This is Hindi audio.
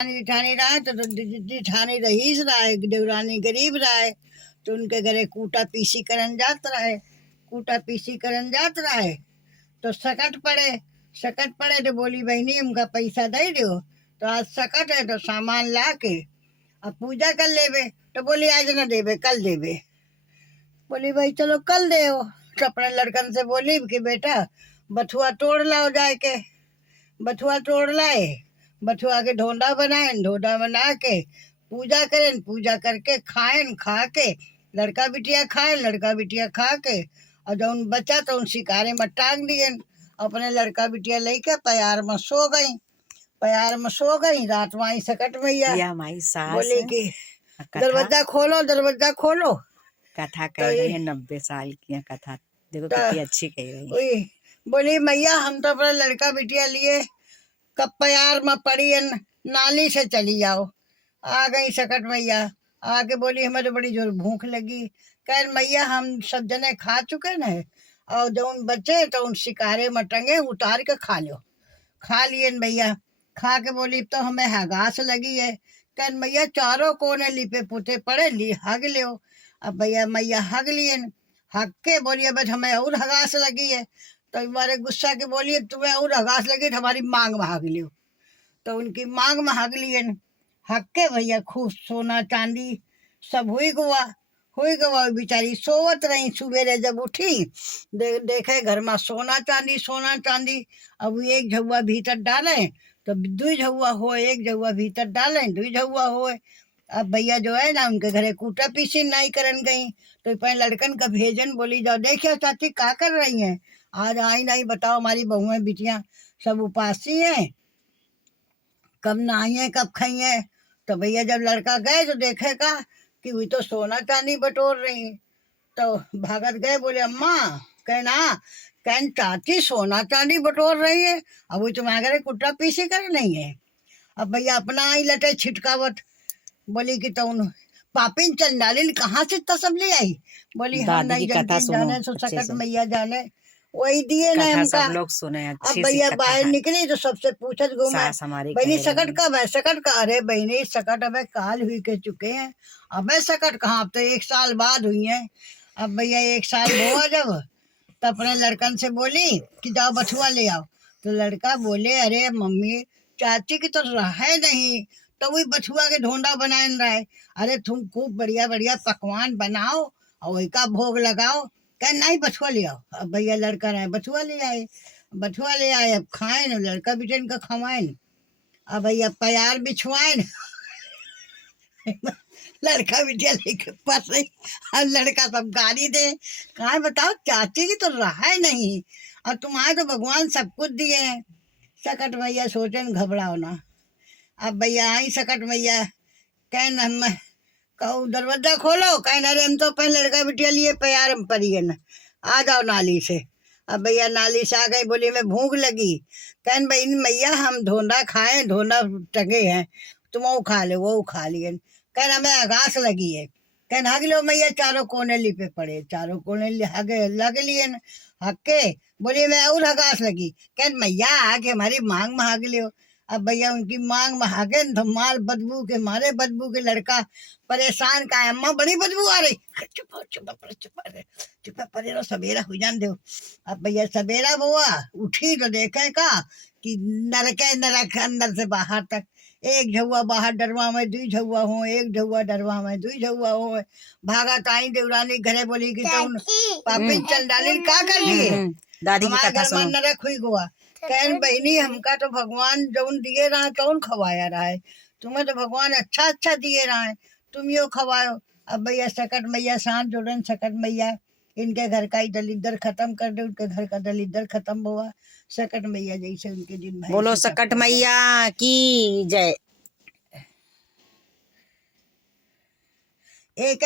जेठानी रहा तो जेठानी रहीस रहा है, देवरानी गरीब रहा है, तो उनके घरे कूटा पीसी करन जात रहा है। कूटा पीसी करन जात रहा है तो सकट पड़े तो बोली बहनी हमका पैसा दे दो। तो आज सकट है तो सामान ला के अब पूजा कर लेबे। तो बोली आज न देबे कल देबे। बोली भाई चलो कल दे। तो अपने लड़कन से बोली कि बेटा बथुआ तोड़ लाओ जाके। बथुआ तोड़ लाए, बथुआ के ढोंडा बनाए, ढोंडा बना के पूजा करें, पूजा करके खाएं, खा के लड़का बिटिया खाए, लड़का बिटिया खा के और जौन बचा तो उन शिकारे में टांग दिए। अपने लड़का बिटिया लेके प्यार में सो गई। प्यार में सो गई। रात में आई सकट मैया बोले कि दरवाजा खोलो, दरवाजा खोलो। कथा कह रही है 90 साल की कथा, देखो कितनी अच्छी कह रही है। बोली मैया हम तो अपना लड़का बिटिया लिए कब प्यार में पड़ी नाली से चली जाओ। आ गई सकट मैया, आके बोली हमें तो बड़ी जोर भूख लगी। कह मैया हम सब जने खा चुके न, और जो उन बचे तो उन शिकारे में टंगे उतार के खा लो। खा लिए भैया। खा के बोली तो हमें हगास लगी है। कह मैया चारों कोने लिपे पुते पड़े ली हग लो। अब भैया मैया हग लिए, हग के बोली अब हमें और हगास लगी है। तो हमारे गुस्सा के बोलिए तुम्हें और हगास लगी तो हमारी मांग में हग लियो। तो उनकी मांग में हग लिए। हग के भैया खूब सोना चांदी सब हुई गवा बेचारी सोवत रही। सुबेरे जब उठी देखे घर में सोना चांदी। अब एक झौआ भीतर डाले तो 2 झौआ हो, 1 झौआ भीतर डाले 2 झौआ हो। अब भैया जो है ना उनके घरे कूटा पीसी नहीं करन गई। तो पहले लड़कन का भेजन बोली जाओ देखियो चाची क्या कर रही हैं, आज आई नहीं बताओ हमारी बहुएं बिटियां सब उपासी हैं, कब नहाइए कब खाइए। तो भैया जब लड़का गए तो देखेगा कि वही तो सोना चांदी बटोर रही। तो भागत गए बोले अम्मा कहना कहन चाची सोना चांदी बटोर रही है, अब वही तुम्हारे घरे कुट्टा पीसी कर नहीं है। अब भैया अपना ही लटे छिटकावत बोली कि तो उन पापिन चंडालिन कहाँ से सब ले आई। बोली हाँ नहीं जानती जाने सो सकट मैया जाने वही दिए ना हमका। सब लोग सुने अब भैया बाहर निकली तो सबसे पूछत घूमा बहनी सकट कब है, सकट का। अरे बहनी सकट अब काल हुई के चुके हैं। अब सकट कहाँ, अब तो 1 साल बाद हुई है। अब भैया 1 साल हुआ जब तो अपने लड़कन से बोली कि जाओ बथुआ ले आओ। तो लड़का बोले अरे मम्मी चाची की तो रहे नहीं, तो वही बथुआ के ढोंडा बनाए रहा है। अरे तुम खूब बढ़िया बढ़िया पकवान बनाओ और वही का भोग लगाओ। कह नहीं बथुआ ले आओ। अब भैया लड़का रहे बथुआ ले आए। बथुआ ले आए अब खाएं, लड़का बिटन का खवाएं। अब भैया प्यार बिछवाएं लड़का बिटिया लेके पस रही। अब लड़का सब गाली दे कहा बताओ चाची की तो रहा नहीं और तुम्हारे तो भगवान सब कुछ दिए हैं। सकट मैया सोचन घबराओ ना। अब भैया आई सकट मैया कहन हम कहू दरवाजा खोलो। कहन अरे हम तो पहले लड़का बिटिया लिए प्यार में पड़ी न, आ जाओ नाली से। अब भैया नाली से आ गई बोली मैं भूख लगी। कहन बहन मैया हम ढोंडा खाए, ढोंडा टंगे हैं तुम वो खा लो। वो खा लिए। कहन हमें आगास लगी है। कहन हग लो मैया चारों कोने लिपे पड़े, चारों कोने हगे लग लिए हग के बोलिए मैं और हगास लगी। कहन मैया आके हमारी मांग में हग लियो। अब भैया उनकी मांग में हागे तो माल बदबू के मारे, बदबू के लड़का परेशान का है अम्मा बड़ी बदबू आ रही। चुप चुप परे रहो सवेरा हो जान दो। अब भैया सवेरा बुआ उठी तो देखे का कि नरक अंदर से बाहर तक 1 झौआ बाहर डरवा में 2 झौआ हो, 1 झौआ डरवा में 2 झौआ हो। भागा ताई देवरानी घरे बोली कि तुम पापी चल डाली क्या कर लिए हमारे घर में नरक हुई गुआ। कहन बहनी हमका तो भगवान जौन दिए रहा तौन खवाया रहा है, तुम्हें तो भगवान अच्छा अच्छा दिए रहा है तुम यो खवाओ। अब भैया सकट मैया सांस जोड़न सकट मैया इनके घर का ही दलिद्र खत्म कर दे, उनके घर का दलिद्र खत्म हुआ। सकट मैया जैसे उनके दिन बोलो सकट मैया की जय। एक